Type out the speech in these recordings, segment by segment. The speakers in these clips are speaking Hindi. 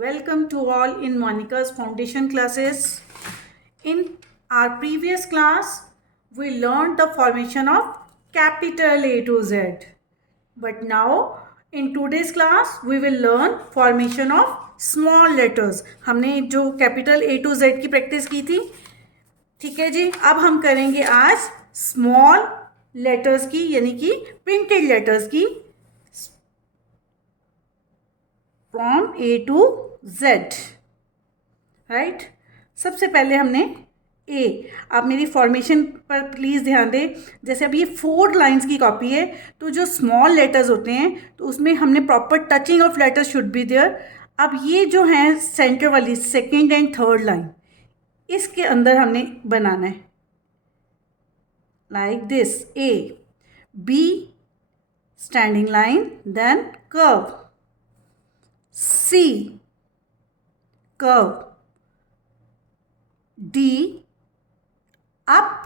Welcome to all in Monica's foundation classes. In our previous class, we learned the formation of capital A to Z. But now, in today's class, we will learn formation of small letters. हमने जो capital A to Z की प्रैक्टिस की थी, ठीक है जी. अब हम करेंगे आज small letters की, यानी कि printed letters की from A to Z, right. सबसे पहले हमने ए. आप मेरी फॉर्मेशन पर प्लीज़ ध्यान दें. जैसे अब ये 4 लाइंस की कॉपी है, तो जो स्मॉल लेटर्स होते हैं तो उसमें हमने proper touching of letters should be there. अब ये जो है सेंटर वाली सेकेंड एंड थर्ड लाइन, इसके अंदर हमने बनाना है like this. A, B standing line, then curve, C curve, D up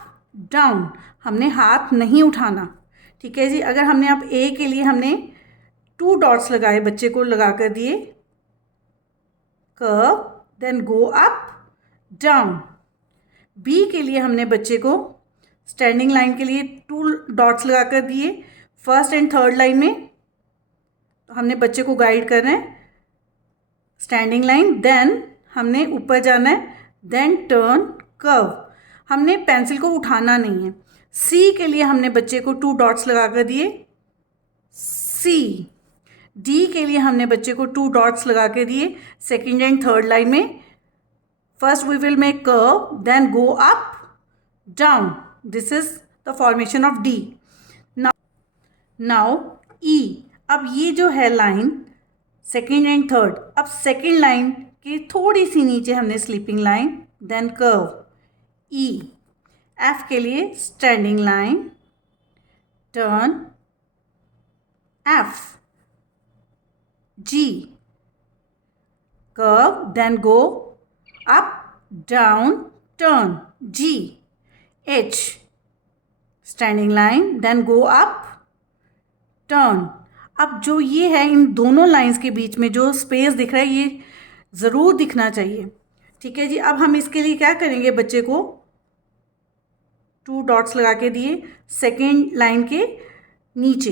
down. हमने हाथ नहीं उठाना, ठीक है जी. अगर हमने अब ए के लिए हमने 2 डॉट्स लगाए, बच्चे को लगा कर दिए, curve, then go up down. B के लिए हमने बच्चे को स्टैंडिंग लाइन के लिए 2 डॉट्स लगा कर दिए फर्स्ट एंड थर्ड लाइन में. तो हमने बच्चे को गाइड करना है स्टैंडिंग लाइन, देन हमने ऊपर जाना है, देन टर्न कर्व. हमने पेंसिल को उठाना नहीं है. सी के लिए हमने बच्चे को 2 डॉट्स लगा कर दिए, सी. डी के लिए हमने बच्चे को 2 डॉट्स लगा के दिए सेकेंड एंड थर्ड लाइन में. First we will make curve, then go up down. This is the formation of D. Now E. अब ये जो है लाइन सेकेंड एंड थर्ड, अब सेकेंड लाइन के थोड़ी सी नीचे हमने sleeping line, then curve, E. F के लिए standing line, turn, F. G curve, then go up down, turn, G. H standing line, then go up, turn. अब जो ये है इन दोनों लाइंस के बीच में जो स्पेस दिख रहा है, ये ज़रूर दिखना चाहिए, ठीक है जी. अब हम इसके लिए क्या करेंगे, बच्चे को 2 डॉट्स लगा के दिए सेकेंड लाइन के नीचे.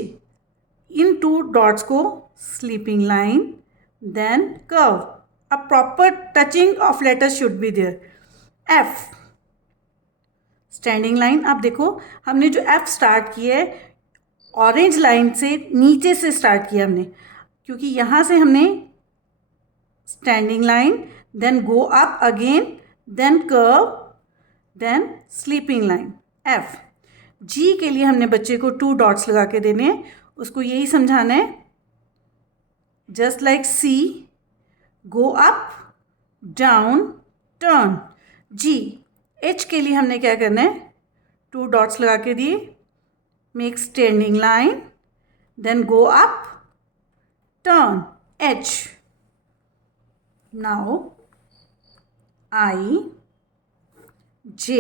इन 2 डॉट्स को स्लीपिंग लाइन, देन कर्व. अब proper touching of letters should be there. F standing line. अब देखो हमने जो एफ स्टार्ट किया है ऑरेंज लाइन से नीचे से स्टार्ट किया हमने, क्योंकि यहाँ से हमने standing line, then go up again, then curve, then sleeping line, F. G के लिए हमने बच्चे को 2 डॉट्स लगा के देने हैं. उसको यही समझाना है, जस्ट लाइक सी, गो up down, turn, G. H के लिए हमने क्या करना है, 2 डॉट्स लगा के दिए, make standing line, then go up, turn, H. Now I, J,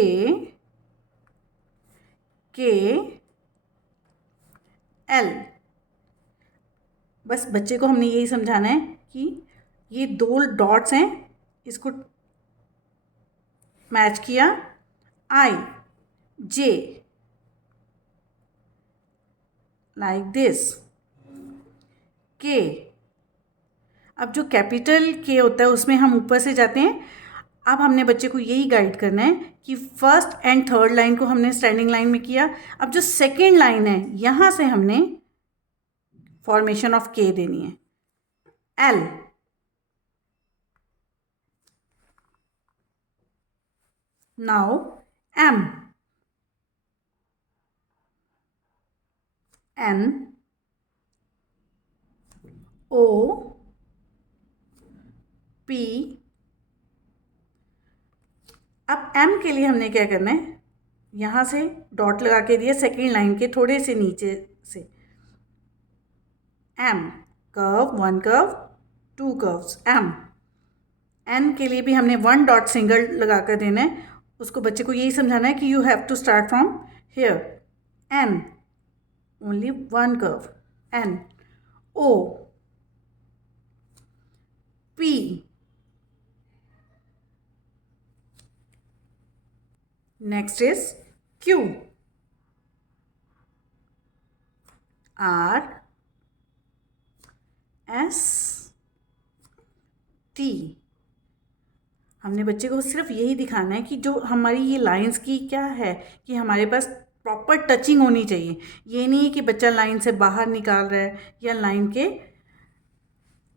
K, L. बस बच्चे को हमने यही समझाना है कि ये 2 डॉट्स हैं, इसको मैच किया, I, J like this, K. अब जो कैपिटल K होता है उसमें हम ऊपर से जाते हैं. अब हमने बच्चे को यही गाइड करना है कि फर्स्ट एंड थर्ड लाइन को हमने स्टैंडिंग लाइन में किया. अब जो सेकेंड लाइन है यहाँ से हमने फॉर्मेशन ऑफ K देनी है, L. Now M, N, O, P. अब M के लिए हमने क्या करना है, यहाँ से डॉट लगा के दिया सेकेंड लाइन के थोड़े से नीचे से, M. Curve, 1 curve, 2 curves, M. N के लिए भी हमने 1 डॉट सिंगल लगा कर देना है. उसको बच्चे को यही समझाना है कि you have to start from here. N, only 1 curve, N. O, P, next is Q, R S T. हमने बच्चे को सिर्फ यही दिखाना है कि जो हमारी ये लाइंस की क्या है कि हमारे पास प्रॉपर टचिंग होनी चाहिए। ये नहीं है कि बच्चा लाइन से बाहर निकाल रहा है या लाइन के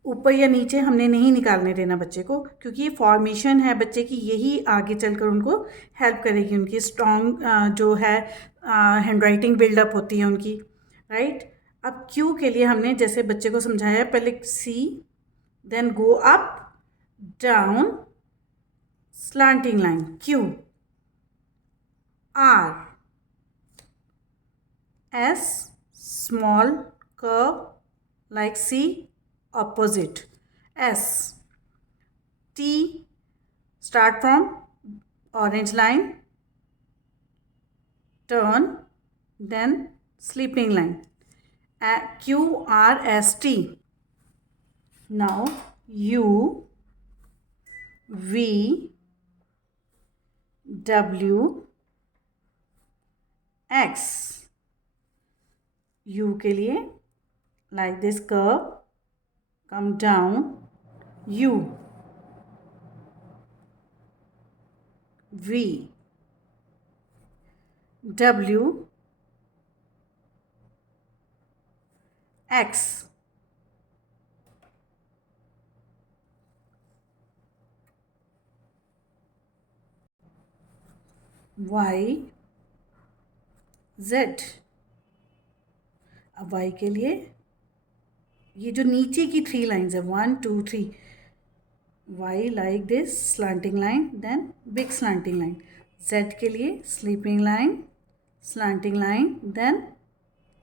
ऊपर या नीचे हमने नहीं निकालने देना बच्चे को, क्योंकि ये फॉर्मेशन है बच्चे की, यही आगे चलकर उनको हेल्प करेगी, उनकी स्ट्रॉन्ग जो है हैंड राइटिंग बिल्डअप होती है उनकी, राइट। अब क्यू के लिए हमने जैसे बच्चे को समझाया, पहले C, then go up down slanting line Q, R, S small curve like C opposite, S, T start from orange line, turn, then sleeping line, Q, R, S, T. Now U, V, W, X. U के लिए like this curve, come down, U, V, W, X. Y, Z. अब Y के लिए ये जो नीचे की 3 लाइन्स है 1 2 3, Y like this slanting line, then big slanting line. Z के लिए sleeping line, slanting line, then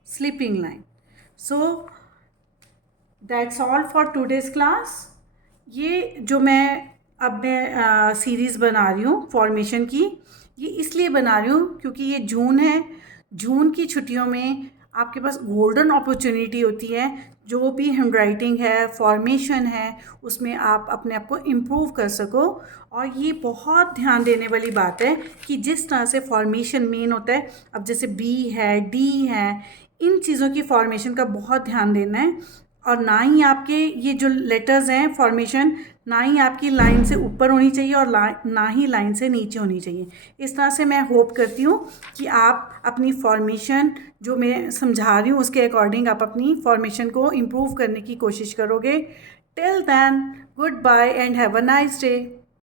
sleeping line. So that's all for today's class. ये जो मैं अब मैं सीरीज़ बना रही हूँ फॉर्मेशन की, ये इसलिए बना रही हूँ क्योंकि ये जून है। जून की छुट्टियों में आपके पास गोल्डन अपॉर्चुनिटी होती है, जो भी हैंड राइटिंग है, फॉर्मेशन है, उसमें आप अपने आप को इम्प्रूव कर सको। और ये बहुत ध्यान देने वाली बात है कि जिस तरह से फॉर्मेशन मेन होता है, अब जैसे बी है, डी है, इन चीज़ों की फॉर्मेशन का बहुत ध्यान देना है। और ना ही आपके ये जो लेटर्स हैं फॉर्मेशन, ना ही आपकी लाइन से ऊपर होनी चाहिए और ना ही लाइन से नीचे होनी चाहिए। इस तरह से मैं होप करती हूँ कि आप अपनी फॉर्मेशन जो मैं समझा रही हूँ उसके अकॉर्डिंग आप अपनी फॉर्मेशन को इम्प्रूव करने की कोशिश करोगे। Till then, goodbye and have a nice day.